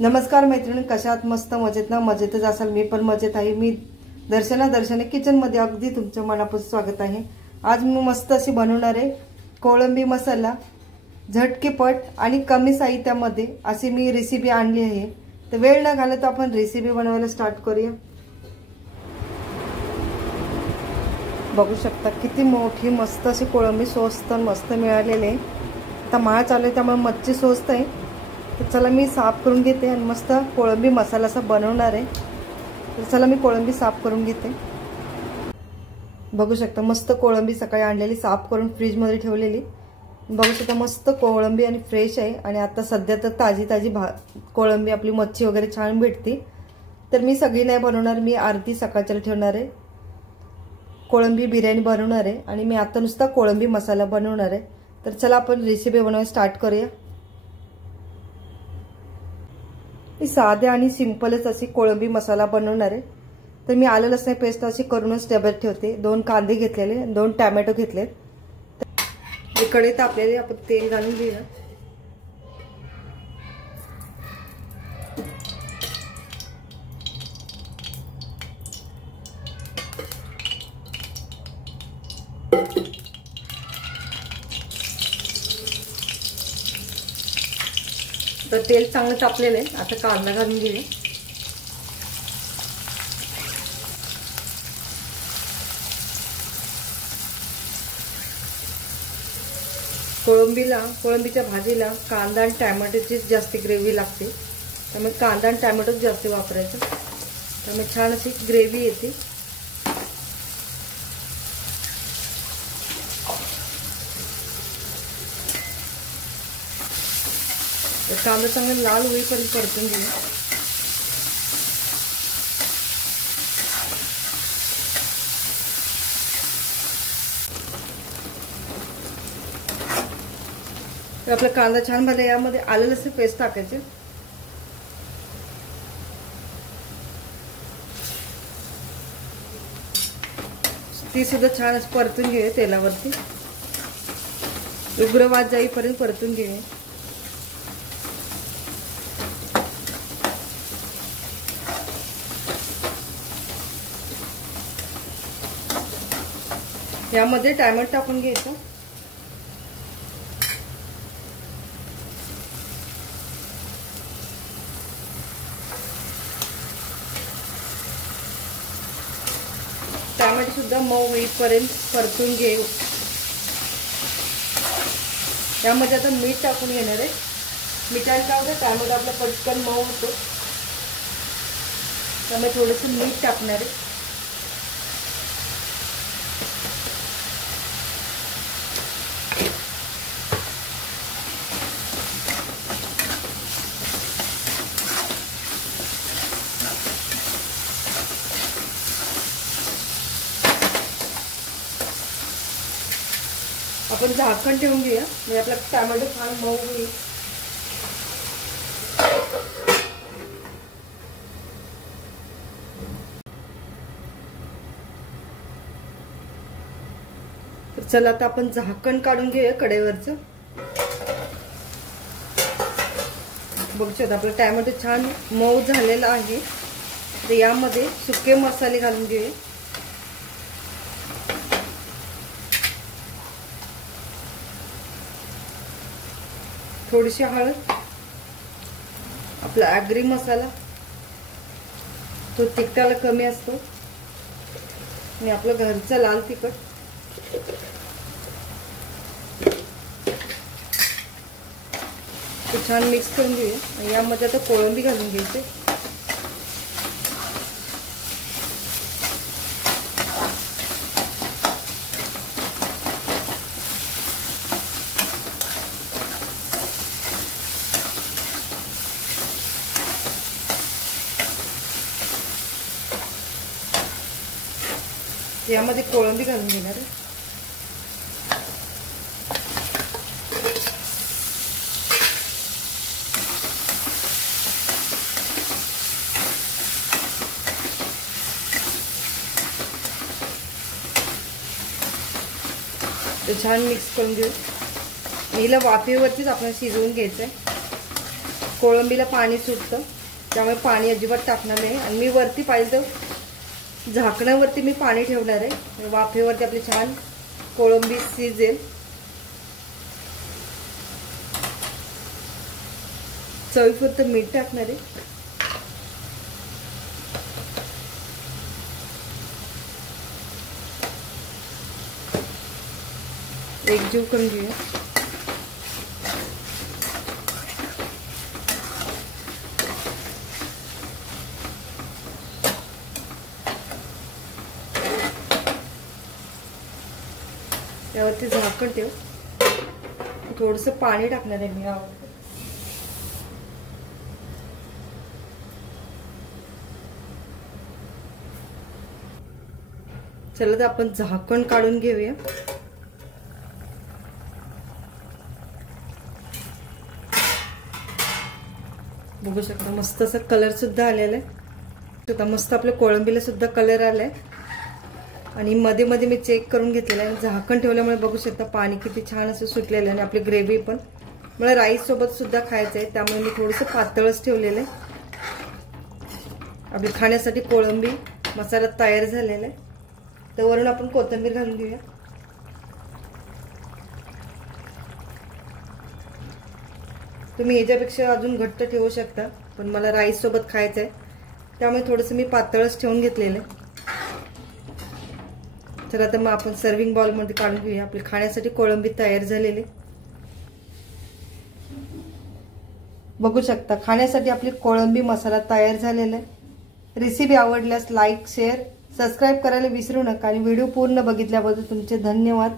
नमस्कार मैत्रिणी, कशा आहात? मस्त मजेत ना? मजेतच असाल. मी पण मजेत आहे. मी दर्शने किचन मध्ये अगदी तुमचं मनापासून स्वागत आहे. आज मी मस्त अशी बनवणार आहे कोळंबी मसाला. झटकीपट आणि कमी साहित्यामध्ये अशी मी रेसिपी आणली आहे. तर वेळ न घालवता आपण रेसिपी बनवायला स्टार्ट करूया. बघू शकता किती मोठी मस्त अशी कोळंबी स्वस्त मस्त मिळालेली आहे. आता माळ चालू आहे त्यामुळे मच्छी स्वस्त आहे. तर चला मी साफ करून घेते आणि मस्त कोळंबी मसाला असा बनवणार आहे. तर चला मी कोळंबी साफ करून घेते. बघू शकता मस्त कोळंबी सकाळी आणलेली साफ करून फ्रीज मध्ये ठेवलेली. बघू शकता मस्त कोळंबी आणि फ्रेश आहे. आणि आता सध्या तर ताजी कोळंबी आपली मच्छी वगैरे छान भेटते. तर मी सगळी नाही बनवणार, मी अर्धी सकाळच्याला ठेवणार आहे. कोळंबी बिर्याणी बनवणार आहे आणि मी आता नुसता कोळंबी मसाला बनवणार आहे. तर चला आपण रेसिपी बनवायला स्टार्ट करूया. ही साध्या आणि सिंपलच अशी कोळंबी मसाला बनवणार आहे. तर मी आलं लसण पेस्ट अशी करूनच डब्यात ठेवते. 2 कांदे घेतलेले, 2 टोमॅटो घेतलेत. इकडे तर आपल्याला आपण तेल घालून घेऊया. तर तेल चांगलं तापलेलं आहे. आता कांदा घालून घेऊया. कोळंबीच्या भाजीला कांदा आणि टोमॅटोची जास्त ग्रेव्ही लागते. त्यामुळे कांदा आणि टोमॅटोच जास्त वापरायचं. त्यामुळे छान अशी ग्रेव्ही येते. कांदा चांगला लाल होईपर्यंत परतून घेऊ. आपला कांदा छान भाजला. यामध्ये आलं लसूण पेस्ट टाकायचे. ती सुद्धा छान परतून घेऊया तेलावरती. उग्र वास जाईपर्यंत परतून घेऊया. यामध्ये टोमॅटो टाकून घ्यायचं. टोमॅटो सुद्धा मऊ होईपर्यंत परतून घेऊ. यामध्ये आता मीठ टाकून घेणार आहे. मिठाने काय होतं, टोमॅटो आपला पटकन मऊ होतो. त्यामुळे थोडंसं मीठ टाकणार आहे. आपण झाकण ठेवून घेऊया म्हणजे आपला टोमॅटो छान मऊ होईल. तर चला आता आपण झाकण काढून घेऊया कढईवरचं. बघू शकता आपला टोमॅटो छान मऊ झालेला आहे. तर यामध्ये सुके मसाले घालून घेऊया. थोडीशी हळद, आपला ॲग्री मसाला तो तिखटाला कमी असतो आणि आपलं घरचं लाल तिखट. ते छान मिक्स करून घेऊया. यामध्ये आता कोळंबी घालून घ्यायची. यामध्ये कोळंबी घालून घेणार आहे. ते छान मिक्स करून घेऊ. हिला वाफेवरतीच आपण शिजवून घ्यायचं आहे. कोळंबीला पाणी सुटतं, त्यामुळे पाणी अजिबात टाकणार नाही. आणि मी वरती पाहिजे तर झाकणावरती मी पाणी ठेवणार आहे. वाफेवरती आपली छान कोळंबी शिजेल. चवीपुरतं मीठ टाकणार आहे. एकजीव करून घेऊया. त्यावरती झाकण ठेव. थोडंसं पाणी टाकणार आहे मी यावर. चला तर आपण झाकण काढून घेऊया. बघू शकता मस्त असा कलर सुद्धा आलेला आहे. आता मस्त आपल्या कोळंबीला सुद्धा कलर आलाय. आणि मध्ये मध्ये मी चेक करून घेतलेलं आहे. झाकण ठेवल्यामुळे बघू शकता पाणी किती छान असं सुटलेलं आहे. आणि आपली ग्रेव्ही पण मला राईस सोबत सुद्धा खायचं आहे, त्यामुळे मी थोडंसं पातळच ठेवलेलं आहे. आपली खाण्यासाठी कोळंबी मसाला तयार झालेला आहे. तर वरून आपण कोथिंबीर घालून घेऊया. तुम्ही याच्यापेक्षा अजून घट्ट ठेवू शकता, पण मला राईस सोबत खायचं आहे, त्यामुळे थोडंसं मी पातळच ठेवून घेतलेलं आहे. तर आता मग आपण सर्विंग बाउल मध्ये काढून घेऊया. आपली खाण्यासाठी कोळंबी तयार झालेली. बघू शकता खाण्यासाठी आपली कोळंबी मसाला तयार झालेला आहे. रेसिपी आवडल्यास लाईक, शेअर, सबस्क्राईब करायला विसरू नका. आणि व्हिडिओ पूर्ण बघितल्याबद्दल तुमचे धन्यवाद.